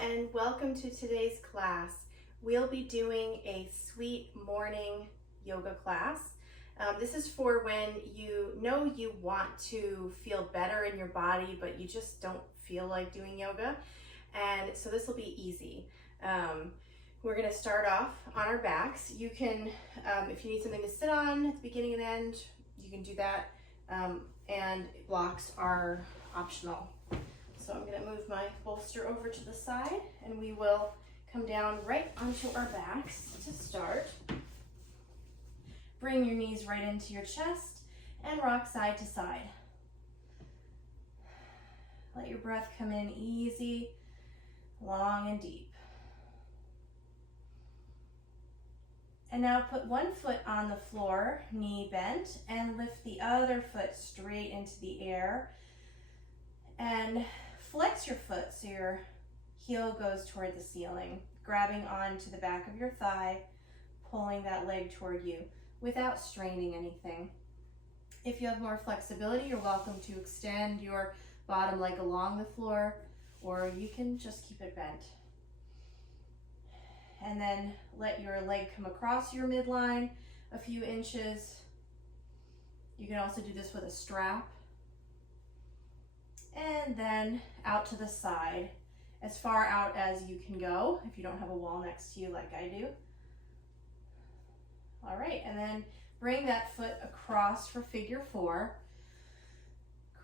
and welcome to today's class. We'll be doing a sweet morning yoga class. This is for when you know you want to feel better in your body, but you just don't feel like doing yoga. And so this will be easy. We're going to start off on our backs. You can, if you need something to sit on at the beginning and end, you can do that. And blocks are optional. So I'm going to move my bolster over to the side and we will come down right onto our backs to start. Bring your knees right into your chest and rock side to side. Let your breath come in easy, long and deep. And now put one foot on the floor, knee bent, and lift the other foot straight into the air. And flex your foot so your heel goes toward the ceiling, grabbing onto the back of your thigh, pulling that leg toward you without straining anything. If you have more flexibility, you're welcome to extend your bottom leg along the floor, or you can just keep it bent. And then let your leg come across your midline a few inches. You can also do this with a strap. And then out to the side, as far out as you can go, if you don't have a wall next to you like I do. All right, and then bring that foot across for figure four.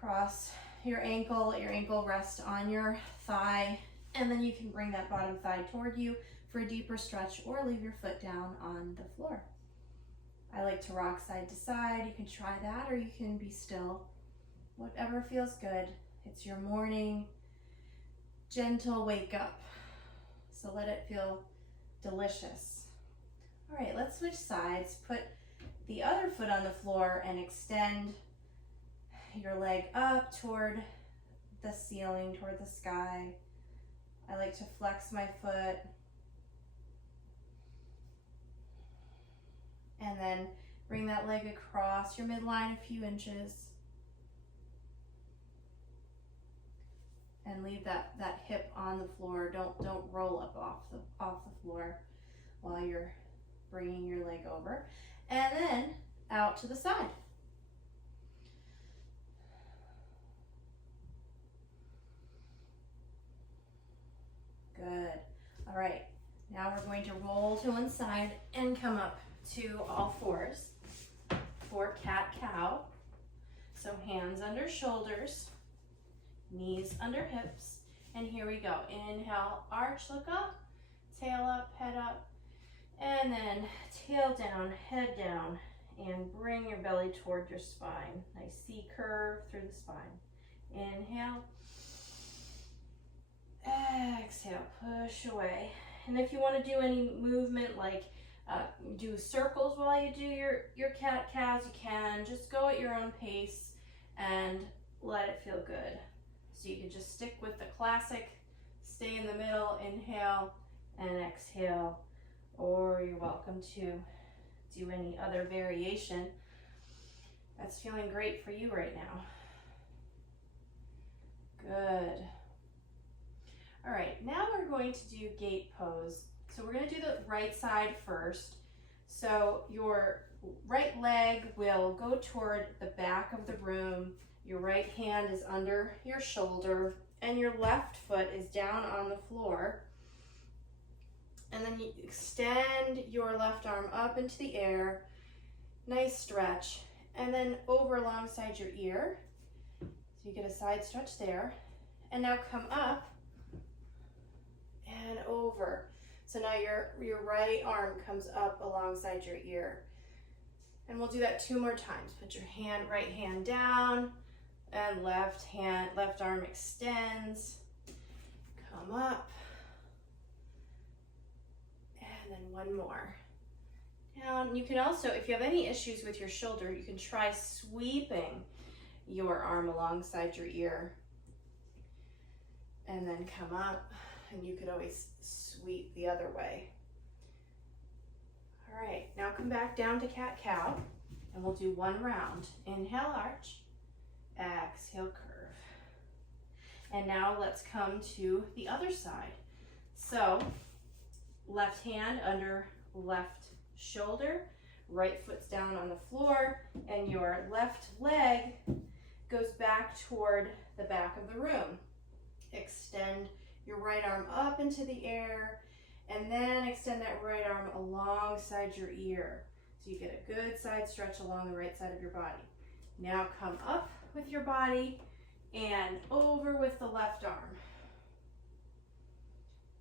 Cross your ankle, let your ankle rest on your thigh, and then you can bring that bottom thigh toward you for a deeper stretch or leave your foot down on the floor. I like to rock side to side. You can try that or you can be still. Whatever feels good. It's your morning gentle wake up. So let it feel delicious. All right, let's switch sides. Put the other foot on the floor and extend your leg up toward the ceiling, toward the sky. I like to flex my foot. And then bring that leg across your midline a few inches. And leave that hip on the floor. Don't roll up off the floor while you're bringing your leg over. And then out to the side. Good. All right. Now we're going to roll to one side and come up to all fours for cat-cow. So hands under shoulders. Knees under hips, and here we go. Inhale, arch, look up, tail up, head up, and then tail down, head down, and bring your belly toward your spine. Nice C curve through the spine. Inhale, exhale, push away. And if you want to do any movement like do circles while you do your cat-cows, you can. Just go at your own pace and let it feel good. So you can just stick with the classic, stay in the middle, inhale and exhale, or you're welcome to do any other variation that's feeling great for you right now. Good. All right, now we're going to do gate pose. So we're going to do the right side first. So your right leg will go toward the back of the room. Your right hand is under your shoulder and your left foot is down on the floor. And then you extend your left arm up into the air. Nice stretch. And then over alongside your ear. So you get a side stretch there. And now come up and over. So now your right arm comes up alongside your ear. And we'll do that 2 more times. Put your right hand down. And left arm extends, come up, and then one more. Down. You can also, if you have any issues with your shoulder, you can try sweeping your arm alongside your ear. And then come up, and you could always sweep the other way. All right, now come back down to cat-cow, and we'll do 1 round. Inhale, arch. Exhale, curve. And now let's come to the other side. So left hand under left shoulder, right foot's down on the floor, and your left leg goes back toward the back of the room. Extend your right arm up into the air, and then extend that right arm alongside your ear. So you get a good side stretch along the right side of your body. Now come up with your body and over with the left arm.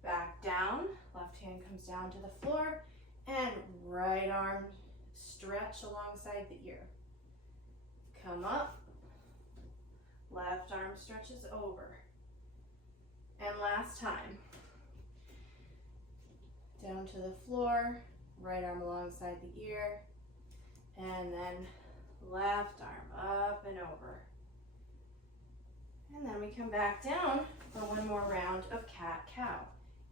Back down, left hand comes down to the floor, and right arm stretch alongside the ear. Come up, left arm stretches over. And last time. Down to the floor, right arm alongside the ear, and then left arm up and over. And then we come back down for one more round of cat-cow.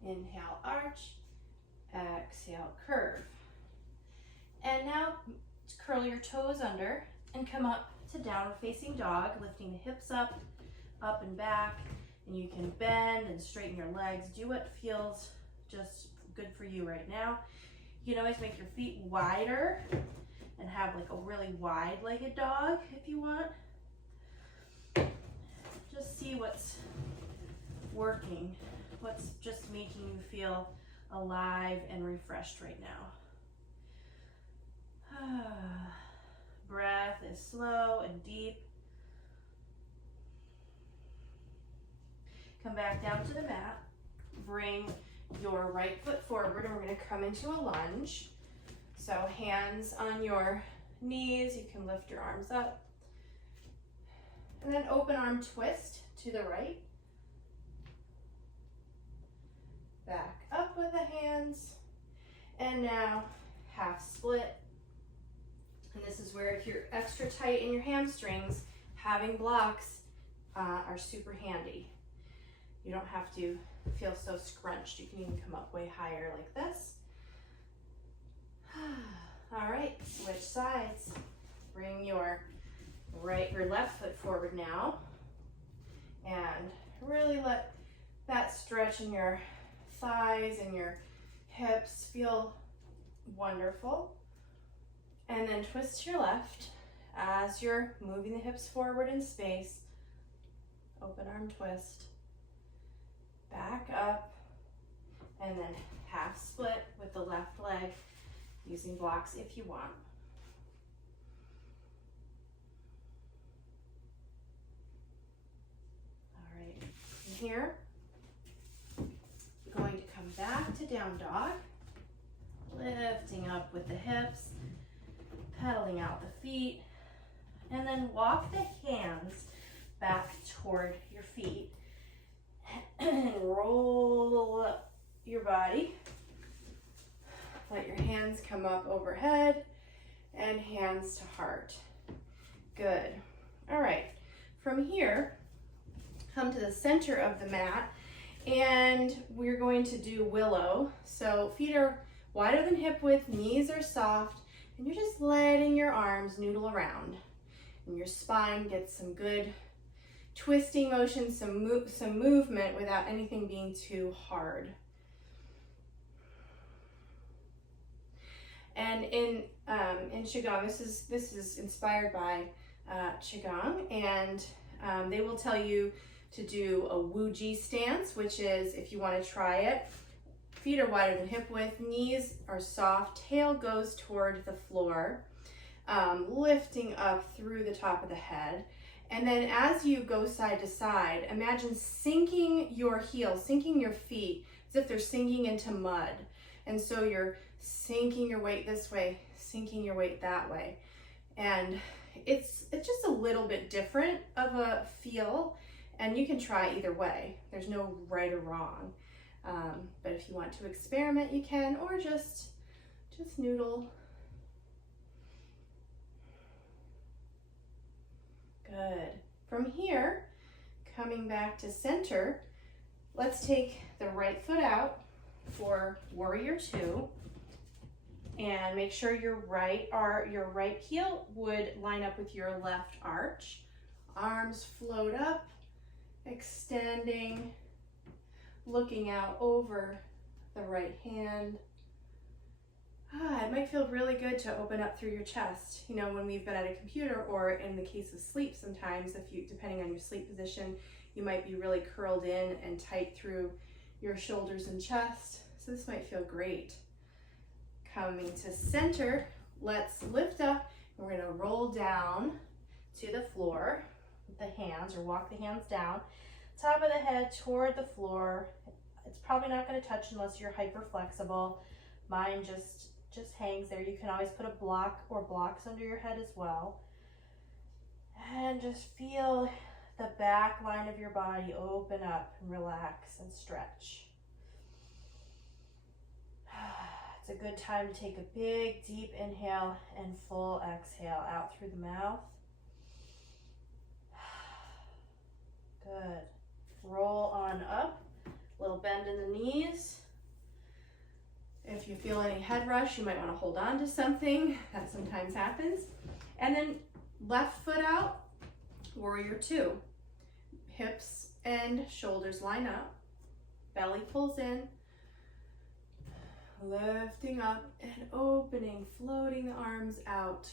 Inhale, arch, exhale, curve. And now curl your toes under and come up to downward facing dog, lifting the hips up and back, and you can bend and straighten your legs. Do what feels just good for you right now. You can always make your feet wider and have like a really wide-legged dog if you want. Just see what's working, what's just making you feel alive and refreshed right now. Breath is slow and deep. Come back down to the mat. Bring your right foot forward, and we're going to come into a lunge. So hands on your knees, you can lift your arms up. And then open arm twist to the right. Back up with the hands. And now half split. And this is where if you're extra tight in your hamstrings, having blocks are super handy. You don't have to feel so scrunched. You can even come up way higher like this. All right, switch sides. Bring your left foot forward now. And really let that stretch in your thighs and your hips feel wonderful. And then twist to your left as you're moving the hips forward in space. Open arm twist. Back up, and then half split with the left leg, using blocks if you want. All right, from here, you're going to come back to down dog, lifting up with the hips, pedaling out the feet, and then walk the hands back toward your feet. And roll up your body. Let your hands come up overhead and hands to heart. Good. All right. From here, come to the center of the mat, and we're going to do willow. So feet are wider than hip width, knees are soft, and you're just letting your arms noodle around. And your spine gets some good twisting motion, some movement without anything being too hard. And in qigong, this is inspired by qigong, and they will tell you to do a wuji stance, which is, if you want to try it, feet are wider than hip width, knees are soft, tail goes toward the floor, lifting up through the top of the head. And then as you go side to side, imagine sinking your heels, sinking your feet as if they're sinking into mud. And so you're sinking your weight this way, sinking your weight that way. And it's just a little bit different of a feel, and you can try either way. There's no right or wrong. But if you want to experiment, you can, or just noodle. Good. From here, coming back to center, let's take the right foot out for warrior two, and make sure your right heel would line up with your left arch. Arms float up, extending, looking out over the right hand. It might feel really good to open up through your chest. You know, when we've been at a computer, or in the case of sleep sometimes, depending on your sleep position, you might be really curled in and tight through your shoulders and chest. So this might feel great. Coming to center, let's lift up. We're gonna roll down to the floor with the hands, or walk the hands down. Top of the head toward the floor. It's probably not gonna touch unless you're hyper flexible. Mine just hangs there. You can always put a block or blocks under your head as well. And just feel the back line of your body open up and relax and stretch. It's a good time to take a big, deep inhale and full exhale out through the mouth. Good. Roll on up. Little bend in the knees. If you feel any head rush, you might want to hold on to something. That sometimes happens. And then left foot out, warrior two. Hips and shoulders line up. Belly pulls in. Lifting up and opening, floating the arms out.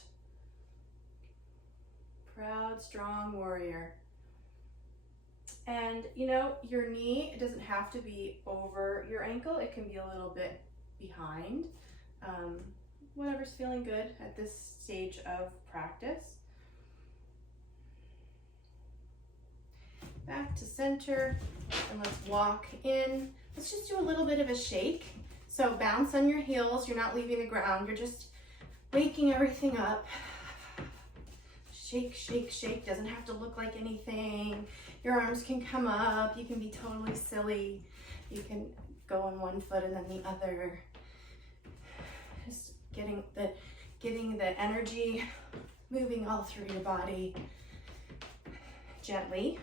Proud, strong warrior. And you know, your knee, it doesn't have to be over your ankle. It can be a little bit behind. Whatever's feeling good at this stage of practice. Back to center, and let's walk in. Let's just do a little bit of a shake. So bounce on your heels. You're not leaving the ground. You're just waking everything up. Shake, shake, shake. Doesn't have to look like anything. Your arms can come up. You can be totally silly. You can go on one foot and then the other. Just getting the energy moving all through your body. Gently.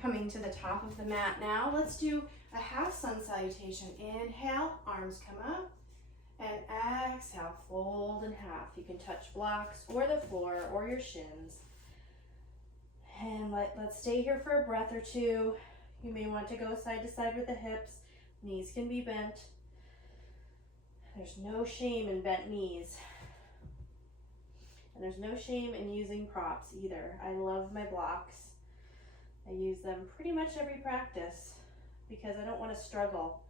Coming to the top of the mat now. Let's do a half sun salutation. Inhale, arms come up. And exhale, fold in half. You can touch blocks or the floor or your shins. And let's stay here for a breath or two. You may want to go side to side with the hips. Knees can be bent. There's no shame in bent knees. And there's no shame in using props either. I love my blocks. I use them pretty much every practice because I don't want to struggle.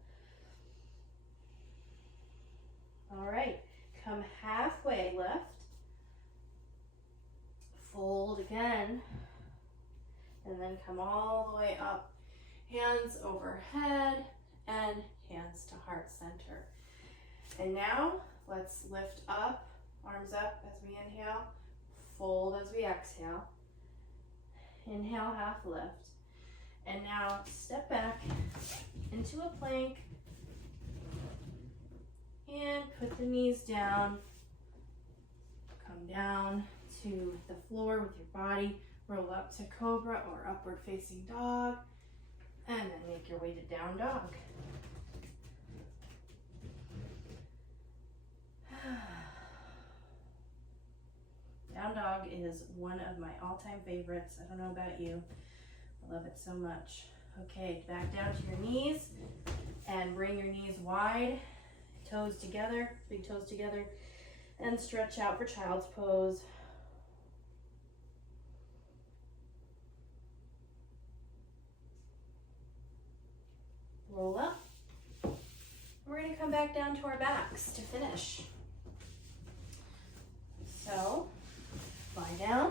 All right, come halfway lift. Fold again. And then come all the way up. Hands overhead and hands to heart center. And now let's lift up, arms up as we inhale, fold as we exhale. Inhale, half lift. And now step back into a plank and put the knees down. Come down to the floor with your body. Roll up to cobra or upward facing dog. And then make your way to down dog. Down dog is one of my all-time favorites. I don't know about you. I love it so much. Okay, back down to your knees and bring your knees wide, toes together, big toes together, and stretch out for child's pose. Roll up. We're going to come back down to our backs to finish. So, lie down.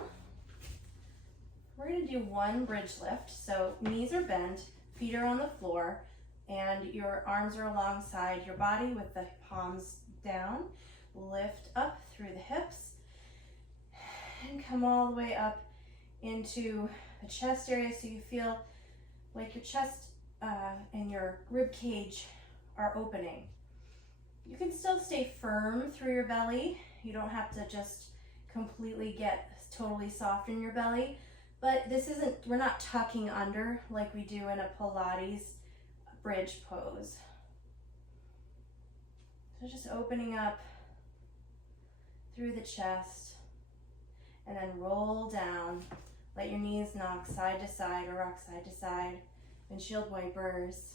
We're going to do one bridge lift. So knees are bent, feet are on the floor, and your arms are alongside your body with the palms down. Lift up through the hips and come all the way up into the chest area so you feel like your chest and your rib cage are opening. You can still stay firm through your belly. You don't have to just completely get totally soft in your belly, but we're not tucking under like we do in a Pilates bridge pose. So just opening up through the chest and then roll down. Let your knees knock side to side or rock side to side. windshield wipers.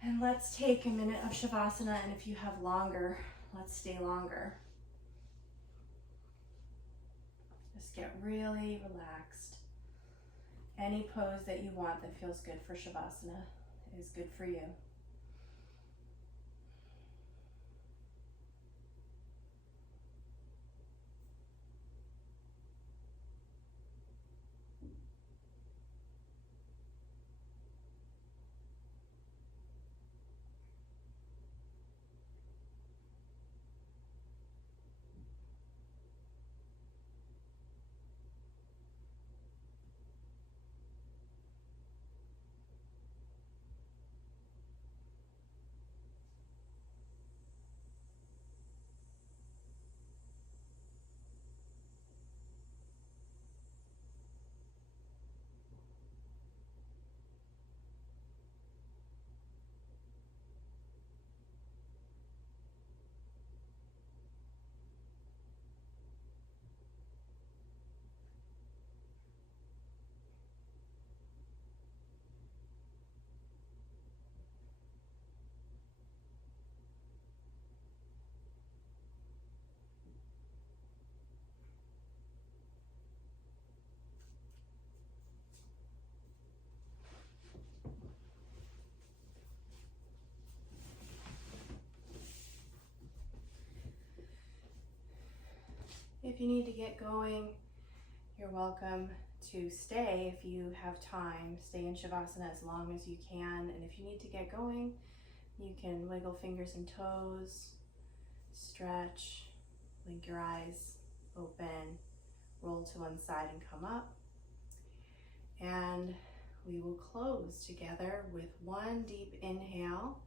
And let's take a minute of Shavasana, and if you have longer, let's stay longer. Just get really relaxed. Any pose that you want that feels good for Shavasana is good for you. If you need to get going, you're welcome to stay if you have time. Stay in Shavasana as long as you can. And if you need to get going, you can wiggle fingers and toes, stretch, blink your eyes open, roll to one side and come up. And we will close together with one deep inhale,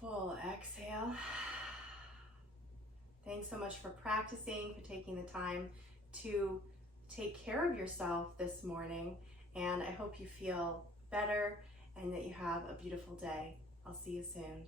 full exhale. Thanks so much for practicing, for taking the time to take care of yourself this morning. And I hope you feel better and that you have a beautiful day. I'll see you soon.